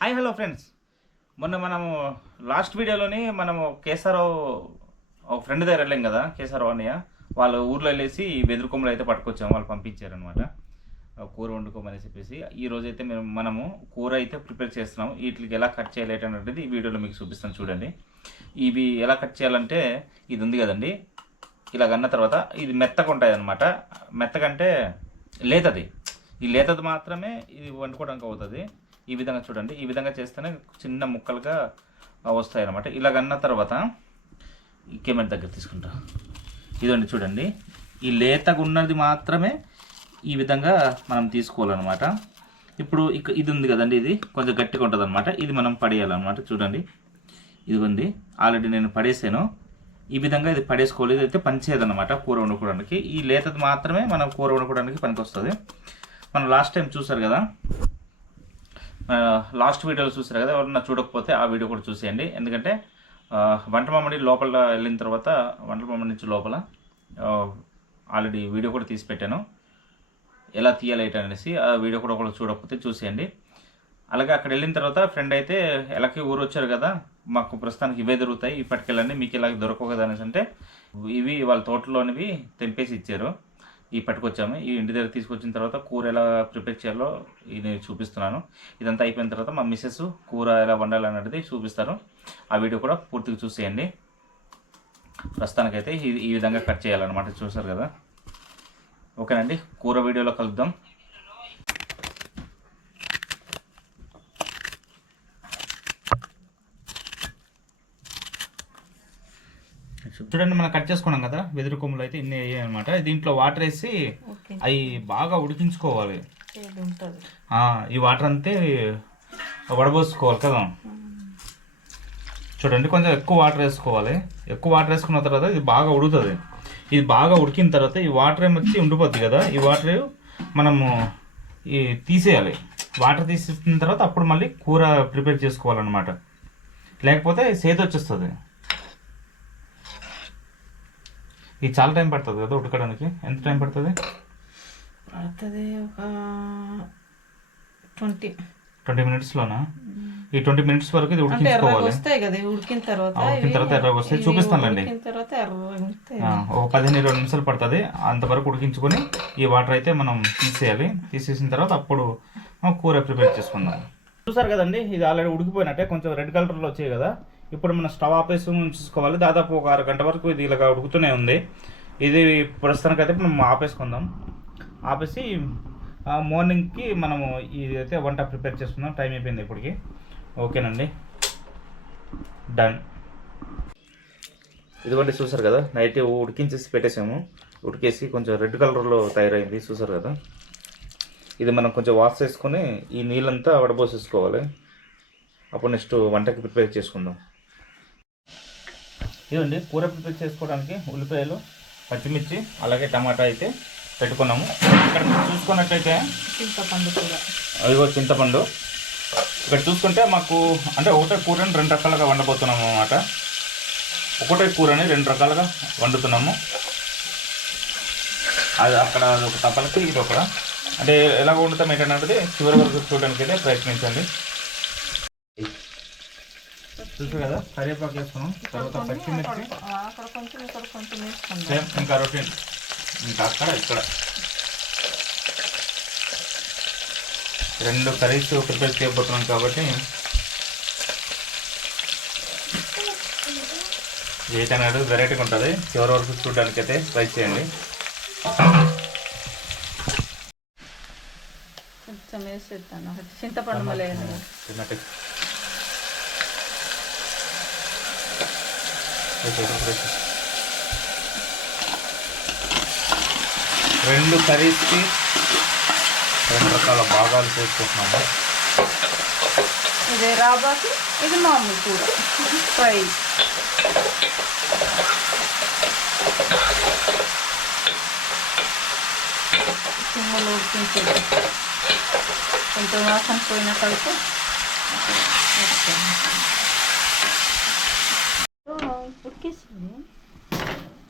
Hi hello friends మొన్న మనము last వీడియోలోని మనము కేసారావు ఒక ఫ్రెండ్ దగ్గర వెళ్ళాం కదా కేసారావు అన్నయ్య. వాళ్ళ ఊర్లో వెళ్ళేసి ఈ కొమ్మలు అయితే పట్టుకొచ్చాము వాళ్ళు పంపించారనమాట కూర వండుకోమని చెప్పేసి. ఈ రోజు అయితే మేము మనము కూర అయితే ప్రిపేర్ చేస్తున్నాము. వీటికి ఎలా కట్ చేయలేటు అనేది ఈ వీడియోలో మీకు చూపిస్తాను చూడండి. ఇవి ఎలా కట్ చేయాలంటే ఇది ఉంది కదండి. ఇలా అన్న తర్వాత ఇది మెత్తగా ఉంటుంది అనమాట మెత్తగంటే లేతది. ఈ లేతది మాత్రమే ఇది వండుకోవడానికి అవుతుంది. ఈ విధంగా చూడండి. ఈ విధంగా చేస్తేనే చిన్న ముక్కలుగా వస్తాయి అనమాట ఇలాగన్న తర్వాత ఈ కెమెరా దగ్గర తీసుకుంటా. ఇదండి చూడండి. ఈ లేతగా ఉన్నది మాత్రమే ఈ విధంగా మనం తీసుకోవాలన్నమాట. ఇప్పుడు ఇక ఇది ఉంది కదండి ఇది. కొంచెం గట్టిగా ఉంటుంది అనమాట ఇది మనం పడేయాలన్నమాట. చూడండి. ఇది ఉంది ఆల్రెడీ నేను పడేసాను. ఈ విధంగా ఇది పడేసుకోవాలి. ఇది అయితే పనిచేయదన్నమాట కూర వండుకోవడానికి. ఈ లేతది మాత్రమే మనం కూర వండుకోవడానికి పనికి వస్తుంది మనం లాస్ట్ టైం చూసారు కదా లాస్ట్ వీడియోలో చూసారు కదా ఎవరన్నా చూడకపోతే ఆ వీడియో కూడా చూసేయండి. ఎందుకంటే వంట మామిడి లోపల వెళ్ళిన తర్వాత వంట మామిడి నుంచి లోపల ఆల్రెడీ వీడియో కూడా తీసి పెట్టాను. ఎలా తీయాలి అనేసి ఆ వీడియో కూడా ఒకళ్ళు చూడకపోతే చూసేయండి. అలాగే అక్కడ వెళ్ళిన తర్వాత ఫ్రెండ్ అయితే ఎలాకి ఊరు వచ్చారు కదా మాకు ప్రస్తుతానికి ఇవే దొరుకుతాయి ఇప్పటికెళ్ళండి మీకు ఇలాగ దొరకవు కదా అనేసి అంటే ఇవి వాళ్ళ తోటలోనివి తెంపేసి ఇచ్చారు. ఈ పట్టుకొచ్చాము ఈ ఇంటి దగ్గర తీసుకొచ్చిన తర్వాత కూర ఎలా ప్రిపేర్ చేయాలో ఇది చూపిస్తున్నాను. ఇదంతా అయిపోయిన తర్వాత మా మిస్సెస్ కూర ఎలా వండాలి అనేది చూపిస్తారు. ఆ వీడియో కూడా పూర్తిగా చూసేయండి. ప్రస్తుతానికైతే ఈ విధంగా కట్ చేయాలన్నమాట. చూసారు కదా? ఓకేనండి. కూర వీడియోలో కలుద్దాం. చూడండి మనం కట్ చేసుకున్నాం కదా వెదురు కొమ్ములు అయితే ఇన్ని అయ్యాయి అనమాట దీంట్లో వాటర్ వేసి అవి బాగా ఉడికించుకోవాలి. ఈ వాటర్ అంతే వడబోసుకోవాలి కదా. చూడండి కొంచెం ఎక్కువ వాటర్ వేసుకోవాలి. ఎక్కువ వాటర్ వేసుకున్న తర్వాత ఇది బాగా ఉడుకుతుంది. ఇది బాగా ఉడికిన తర్వాత ఈ వాటర్ ఏమొచ్చి ఉండిపోద్ది కదా ఈ వాటర్ మనము ఈ తీసేయాలి. వాటర్ తీసేసిన తర్వాత అప్పుడు మళ్ళీ కూర ప్రిపేర్ చేసుకోవాలన్నమాట. లేకపోతే సేదు వచ్చేస్తుంది ఇది చాలా టైం పడుతుంది కదా ఉడకడానికి ఎంత టైం పడుతుంది? పడుతుంది ఒక ట్వంటీ. ట్వంటీ మినిట్స్లోనా? ఈ ట్వంటీ మినిట్స్ వరకు ఇది ఉడికించుకోవాలి. వస్తాయి కదా ఉడికిన తర్వాత ఉడికిన తర్వాత ఎర్రగా వస్తాయి. చూపిస్తానులేండి. ఉడికిన తర్వాత ఎర్రగా ఉంటాయి ఆ, ఒక పదిహేను ఇరవై నిమిషాలు పడుతుంది. అంతవరకు ఉడికించుకొని ఈ వాటర్ అయితే మనం తీసేయాలి. తీసేసిన తర్వాత అప్పుడు కూర ప్రిపేర్ చేసుకుందాం. చూసారు కదండి ఇది ఆల్రెడీ ఉడికిపోయినట్టే కొంచెం రెడ్ కలర్లో వచ్చాయి కదా. ఇప్పుడు మనం స్టవ్ ఆపేసి చూసుకోవాలి దాదాపు ఒక అరగంట వరకు ఇది ఇలాగా ఉడుకుతూనే ఉంది. ఇది ప్రస్తుతానికి అయితే మనం ఆపేసుకుందాం. ఆపేసి మార్నింగ్కి మనము ఇదైతే వంట ప్రిపేర్ చేసుకుందాం. టైం అయిపోయింది ఇప్పటికి. ఓకేనండి. డన్. ఇదిగోండి చూసారు కదా? నైట్ ఉడికించేసి పెట్టేసాము. ఉడికేసి కొంచెం రెడ్ కలర్లో తయారైంది. చూసారు కదా? ఇది మనం కొంచెం వాష్ చేసుకొని ఈ నీళ్ళంతా వడబోసేసుకోవాలి. అప్పుడు నెక్స్ట్ వంటకి ప్రిపేర్ చేసుకుందాం. ఇదండి కూర ప్రిపేర్ చేసుకోవడానికి ఉల్లిపాయలు పచ్చిమిర్చి అలాగే టమాటా అయితే పెట్టుకున్నాము. ఇక్కడ చూసుకున్నట్లయితే చింతపండు కూడా అదిగో చింతపండు. ఇక్కడ చూసుకుంటే మాకు అంటే ఒకటే కూరని రెండు రకాలుగా వండబోతున్నాము అన్నమాట. ఒకటే కూరని రెండు రకాలుగా వండుతున్నాము. అది అక్కడ ఒక తప్పలకి ఇది ఒక అంటే ఎలా వండుతాం ఏంటంటే చివరి వరకు చూడడానికి అయితే ప్రయత్నించండి. చూసారు కదా? కరివేపాకు వేసుకున్నాం. తర్వాత పచ్చిమిర్చి. ఆ, అక్కడ కొంచెం ఇక్కడ కొంచెం వేసుకుందాం సేమ్ ఇంకా రొటీన్. ఇంకా అక్కడ ఇక్కడ. రెండు కర్రీస్ ప్రిపేర్ చేయబోతున్నాం కాబట్టి ఏట్ అనేది వెరైటీగా ఉంటుంది. చివరి వరకు చూడడానికి అయితే ట్రై చేయండి. కొంచెం వేసేస్తాను చింతపండు మళ్ళీ వేయాలి. చిన్నటి రెండు కర్రీస్కి రెండు రకాల భాగాలు చేసుకుంటున్నాము. ఇదే రాబాకి ఇది మామూలు కూర. ఫ్రై. సిమ్మలు ఉడికించేది కొంచెం వాసన పోయిన కలిపి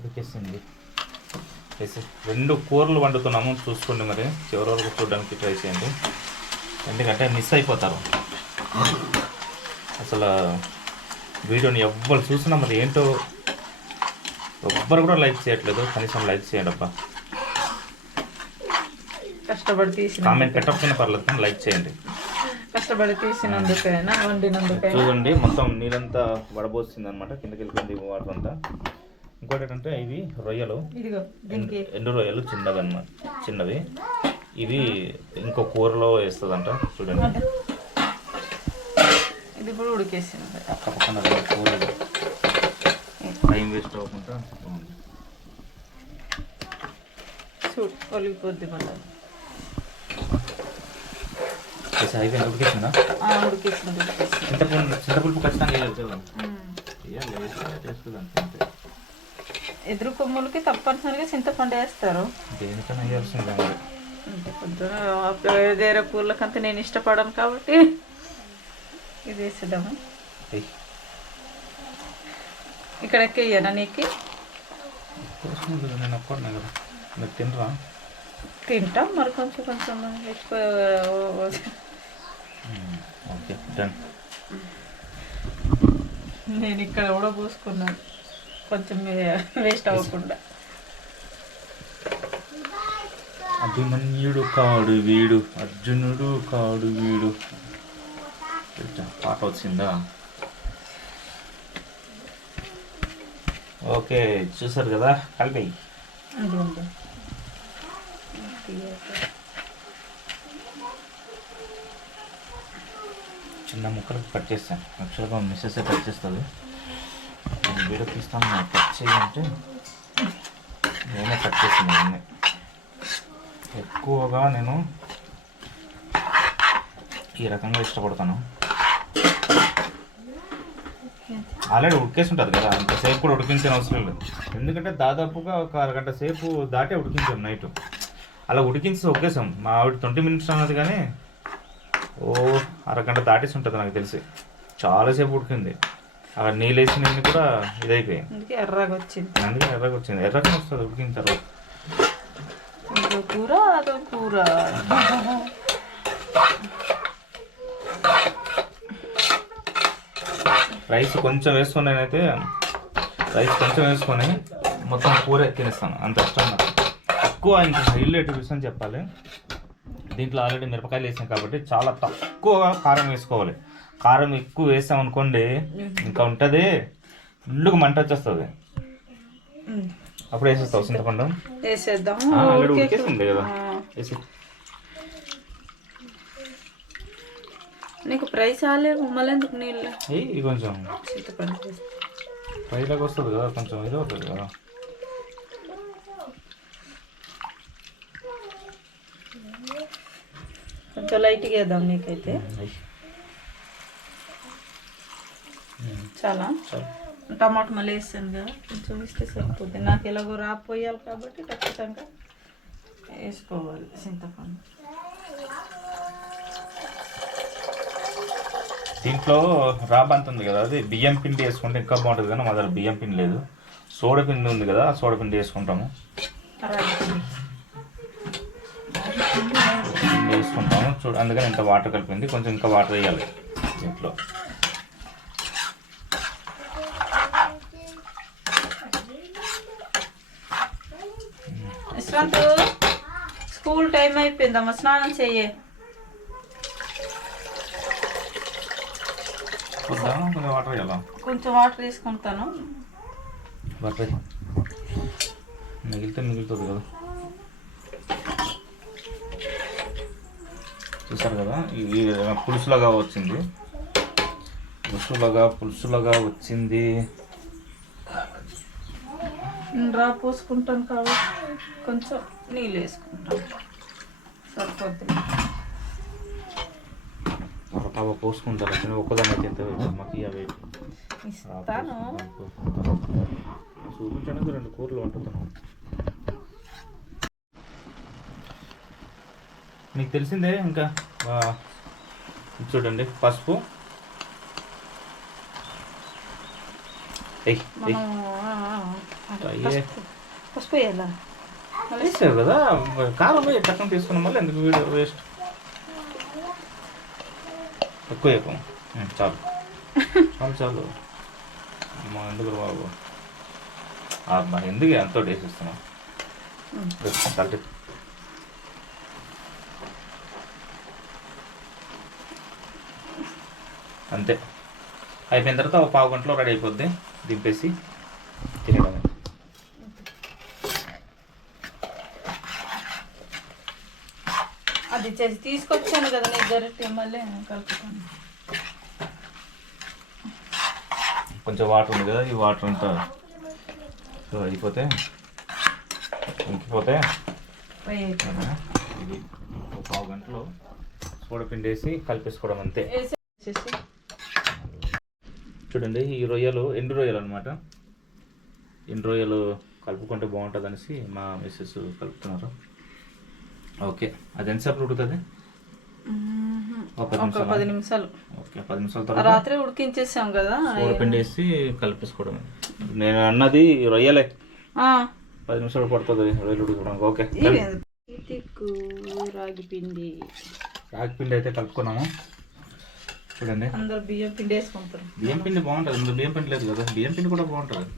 ఉడికేసింది. రెండు కూరలు వండుతున్నాము. చూసుకోండి మరి. చివరి వరకు చూడడానికి ట్రై చేయండి. ఎందుకంటే మిస్ అయిపోతారు. అసలు వీడియోని ఎవ్వరు చూసినా మరి ఏంటో ఎవ్వరు కూడా లైక్ చేయట్లేదు. కనీసం లైక్ చేయండి అబ్బా. కష్టపడి కామెంట్ పెట్టకపోయినా పర్లేదు కానీ లైక్ చేయండి. కష్టపడి తీసినందుకైనా వండినందుకైనా? చూడండి మొత్తం నీళ్ళంతా వడబోస్తుంది అనమాట కిందకి వెళ్ళిపోయింది వాటర్ అంతా ఇంకోటి ఏంటంటే ఇవి రొయ్యలు ఎండు- రొయ్యలు? చిన్నవి అన్నమాట చిన్నవి. ఇవి ఇంకో కూరలో వేస్తుందంట చూడండి. ఇది ఇప్పుడు ఉడికేసింది. పక్క పక్కన టైం వేస్ట్ అవ్వకుండా. చూడు ఒలిగిపోద్ది మళ్ళీ. ఈ అయిపోయింది ఉడికేసిందా చింతపులుపు చింతపులుపు ఖచ్చితంగా వేయాలి ఎదురు కొమ్ములకి తప్పనిసరిగా చింతపండు వేస్తారు. దేనికైనా వేయాల్సిందే పొద్దున వేరే కూరలకంతా నేను ఇష్టపడను కాబట్టి ఇది వేసేద్దాము. ఇక్కడ ఎక్కేయనా నీకు? నేను ఒక్కడినే కదా. మీరు తినరా? తింటాం మరి కొంచెం కొంచెం ఎక్కువ ఓకే డన్ నేను ఇక్కడ కూడా పోసుకున్నాను. కొంచెం వేస్ట్ అవ్వకుండా. అభిమన్యుడు కాడు వీడు అర్జునుడు కాడు వీడు. పాట వచ్చిందా? ఓకే చూసారు కదా కలిపి అది ఉంది చిన్న ముక్కలకు కట్ చేస్తాను యాక్చువల్గా మిస్సెస్ కట్ చేస్తుంది. నేను వీడియో తీస్తాను నాకు కట్ చేయాలంటే నేనే కట్ చేస్తున్నాను ఎక్కువగా నేను ఈ రకంగా ఇష్టపడతాను. ఆల్రెడీ ఉడికేస్తుంటుంది కదా అంతసేపు కూడా ఉడికించిన అవసరం లేదు. ఎందుకంటే దాదాపుగా ఒక అరగంట సేపు దాటే ఉడికించాం నైట్. అలా ఉడికించి ఒకేసాం మా ఆవిడ ట్వంటీ మినిట్స్ అన్నది కానీ ఓ అరగంట దాటేసి ఉంటుంది నాకు తెలిసి. చాలాసేపు ఉడికింది. అక్కడ నీళ్ళు వేసి నీళ్ళు కూడా ఇదైపోయాయి అందుకే ఎర్రగా వచ్చింది అందుకే ఎర్రగా వచ్చింది ఎర్రగా వస్తుంది ఉడికిన తర్వాత. కూర అదో కూర. రైస్ కొంచెం వేసుకొని నేనైతే. రైస్ కొంచెం వేసుకొని మొత్తం కూర తినేస్తాను. అంత ఇష్టం నాకు. ఎక్కువ ఇంకా హైలైట్ విషయం చెప్పాలి. దీంట్లో ఆల్రెడీ మిరపకాయలు వేసాం కాబట్టి చాలా తక్కువ కారం వేసుకోవాలి. కారం ఎక్కువ వేసాం అనుకోండి ఇంకా ఉంటుంది. ఇల్లుకు మంట వచ్చేస్తుంది. అప్పుడు వేసేస్తావు చింతపండు? వేసేద్దాం ఆల్రెడీ కదా. వేసి నీకు ప్రైస్ రాలేదు మళ్ళీ ఎందుకు నీళ్ళు కొంచెం చింతపండు వస్తుంది కదా కొంచెం ఇది అవుతుంది కదా. కొంచెం లైట్గా వేద్దాం నీకైతే. చాలా. టమాటా మళ్ళీ వేస్తాను కదా కొంచెం వేస్తే సరిపోతుంది నాకు ఎలాగో రాపోయాలి కాబట్టి ఖచ్చితంగా వేసుకోవాలి చింతపండు. దీంట్లో రాబంత ఉంది కదా అది బియ్యం పిండి వేసుకుంటే ఇంకా బాగుంటుంది కానీ మా దగ్గర బియ్యం పిండి లేదు. సోడా పిండి ఉంది కదా సోడా పిండి వేసుకుంటాము. వేసుకుంటాము. చూడ అందుకని ఇంత వాటర్ కలిపింది. కొంచెం ఇంకా వాటర్ వేయాలి దీంట్లో. యశ్వంత్ స్కూల్ టైం అయిపోయిందమ్మా స్నానం చెయ్యి. కొంచెం వాటర్ వేయాలా? కొంచెం వాటర్ వేయి. మిగిలితే మిగులుతుంది కదా. చూసారు కదా? ఇది పులుసులాగా వచ్చింది. పులుసులాగా పులుసులాగా వచ్చింది. నేను రా పోసుకుంటాను కాబట్టి కొంచెం నీళ్ళు వేసుకుంటాను. సరిపోద్ది. అవ పోసుకుంటారు అతను ఒక్కదాన్ని అయితే ఎంత మాకు అవి ఇస్తాను. చూపించడానికి రెండు కూరలు వండుతున్నాం. మీకు తెలిసిందే ఇంకా? చూడండి పసుపు. పసుపు. కదా? కారం పోయి టక్కన తీసుకున్నాం మళ్ళీ ఎందుకు వీడియో వేస్ట్? ఎక్కువ ఎక్కువ చాలు. చాలు చాలు. అమ్మా ఎందుకు బాబు? ఎందుకు ఎంతో టేస్ట్ ఇస్తున్నావు కలిపి అంతే. అయిపోయిన తర్వాత ఒక పావు గంటలో రెడీ అయిపోద్ది. దింపేసి తినేయడమే. అది చేసి తీసుకొచ్చాను కదా డైరెక్ట్ మళ్ళీ కలుపుతాను. కొంచెం వాటర్ ఉంది కదా ఈ వాటర్ అంతా సో అయిపోతే ఇంకిపోతే ఇది ఒక పావు గంటలో సోడపిండి వేసి కలిపేసుకోవడం అంతే. చూడండి ఈ రొయ్యలు ఎండు రొయ్యలు అనమాట ఎండు రొయ్యలు కలుపుకుంటే బాగుంటుంది అనేసి మా మిస్సెస్ కలుపుతున్నారు. ఓకే అది ఎంతసేపు ఉడుకుతుంది? మ్మ్. ఒక పది నిమిషాలు పది నిమిషాలు. ఓకే పది నిమిషాల తర్వాత రాత్రి ఉడికించేసాం కదా సోడపిండి వేసి కలిపేసుకోవడం నేను అన్నది రొయ్యలే. ఆ, పది నిమిషాలు పడుతుంది రొయ్యలు ఉడుకోవడానికి ఓకే రాగి పిండి. రాగి పిండి అయితే కలుపుకున్నాము. చూడండి. అందరు బియ్యం పిండి వేసుకుంటారు. బియ్యం పిండి బాగుంటుంది ఇందులో బియ్యం పిండి లేదు కదా? బియ్యం పిండి కూడా బాగుంటుంది.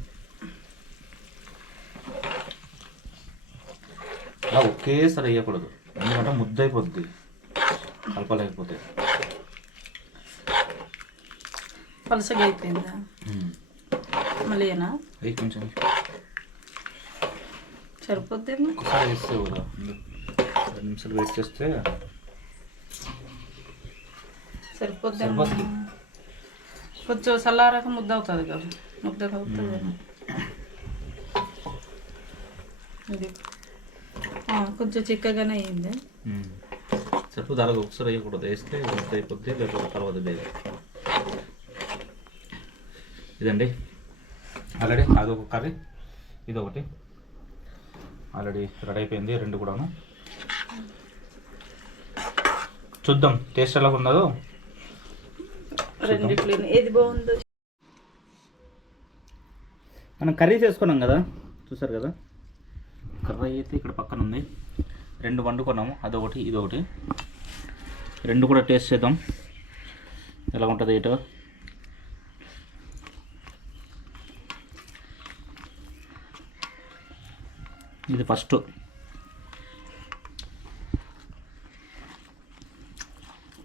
అలా ఒకేసారి వేయకూడదు. ఎందుకంటే ముద్ద అయిపోద్ది. కలపలేకపోతే. పలసగా అయిపోయిందా? మళ్ళీ ఏనా అవి కొంచెం సరిపోద్దేమో. ఒకసారి వేస్తే కూడా. రెండు నిమిషాలు వెయిట్ చేస్తే సరిపోద్ది. కొంచెం చల్లారాక ముద్ద అవుతుంది కదా. ముద్ద అవుతుంది ఇది. కొంచెం చిక్కగానే అయ్యింది. సరిపోతుంది అలాగే ఒకసారి వేయకూడదు. వేస్తే ముద్ద అయిపోద్ది లేకపోతే తర్వాత లేదు ఇదండి. ఆల్రెడీ అదొక కర్రీ ఇదొకటి. ఆల్రెడీ రెడీ అయిపోయింది రెండు కూడాను. చూద్దాం టేస్ట్ ఎలా ఉన్నదో ఏది బాగుందో మనం కర్రీ చేసుకున్నాం కదా? చూసారు కదా? కర్రీ అయితే ఇక్కడ పక్కన ఉంది. రెండు వండుకున్నాము. అదొకటి ఇదొకటి. రెండు కూడా టేస్ట్ చేద్దాం. ఎలా ఉంటుంది ఇటు ఇది ఫస్ట్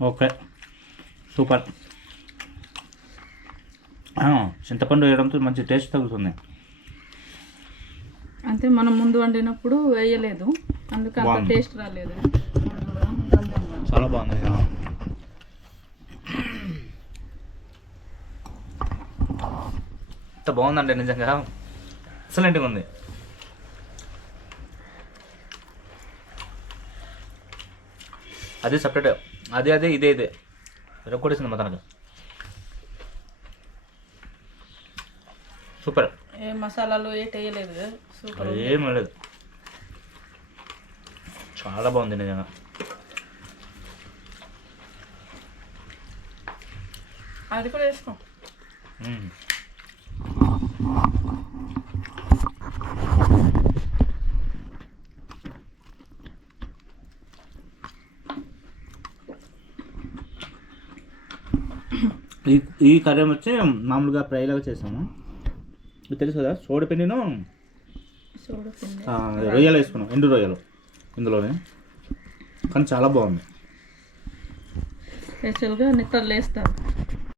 ఓకే. సూపర్. చింతపండు వేయడంతో మంచి టేస్ట్ తగులుతుంది. అంటే మనం ముందు వండినప్పుడు వేయలేదు. అందుకు అంత. టేస్ట్ రాలేదు. చాలా బాగుంది. ఎంత బాగుందండి నిజంగా. ఎక్సలెంట్గా ఉంది. అది సపరేట్ అదే అదే ఇదే ఇదే. రెక్కొడేసింది మొత్తానికి. సూపర్. ఏ మసాలాలు ఏ వేయలేదు సూపర్ ఏం లేదు. చాలా బాగుంది నిజంగా. అది కూడా వేసుకో. ఈ ఈ కర్రీ వచ్చి మామూలుగా ఫ్రై లాగా చేసాము. ఇది తెలుసు కదా? సోడిపిండిను రొయ్యలు వేసుకున్నాం. ఎండు రొయ్యలు ఇందులోనే. కానీ చాలా బాగుంది. స్పెషల్గా నిక్కర్లు వేస్తారు